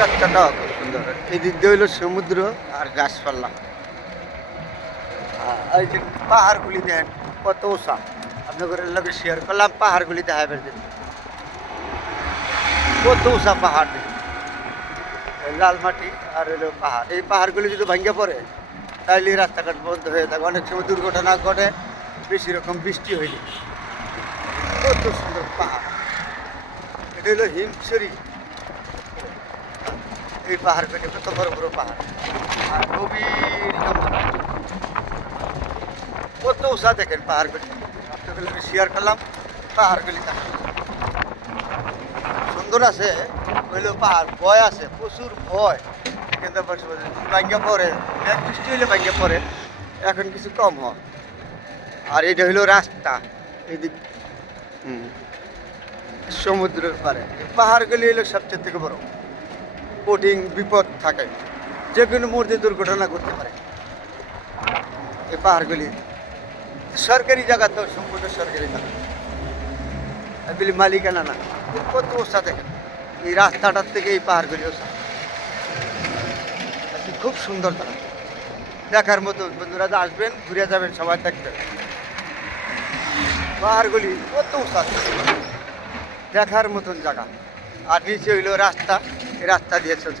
রাস্তাটাও খুব সুন্দর। এই দিক দিয়ে হইলো সমুদ্র আর গাছপালা। এই যে পাহাড়গুলি দেন কত উঁচা, আপনাদের লগে শেয়ার করলাম পাহাড়গুলি দেখাবেন জন্য। কত উঁচা পাহাড় দেখুন, লাল মাটি আর হইলো পাহাড়। এই পাহাড়গুলি যদি ভাঙ্গে পড়ে তাইলে এই রাস্তাঘাট বন্ধ হয়ে থাকে, অনেক সময় দুর্ঘটনা ঘটে বেশি রকম বৃষ্টি হইলে। কত সুন্দর পাহাড়, এটা হলো হিমছড়ি। এই পাহাড় কেটে কত বড় বড় পাহাড় আর গভীর জঙ্গল। কত উঁচা দেখেন পাহাড়গুলি, আপনাদের শেয়ার করলাম পাহাড়গুলি সুন্দর আছে। হইলেও পাহাড় ভয় আছে, প্রচুর ভয়। কিন্তু ভাঙ্গা পড়ে, এক বৃষ্টি হইলে ভাঙ্গা পড়ে, এখন কিছু কম হয়। আর এটা হইলো রাস্তা, এইদিক সমুদ্রের পারে। পাহাড়গুলি হলো সবচেয়ে থেকে বড়, কঠিন বিপদ থাকে, যে কোনো মুহূর্তে দুর্ঘটনা ঘটতে পারে। এই পাহাড়গুলি সরকারি জায়গা, তো সম্পূর্ণ সরকারি জায়গা, এগুলি মালিকানা না। কত উঁচা দেখেন, এই রাস্তাটার থেকে এই পাহাড়গুলি উঁচা। খুব সুন্দর জায়গা, দেখার মতো। বন্ধুরা আসবেন, ঘুরে যাবেন, সবাই দেখবেন পাহাড়গুলি কত উঁচা, দেখার মতন জায়গা। আর নিচে হইলো রাস্তা, এই রাস্তা দিয়ে চলছে।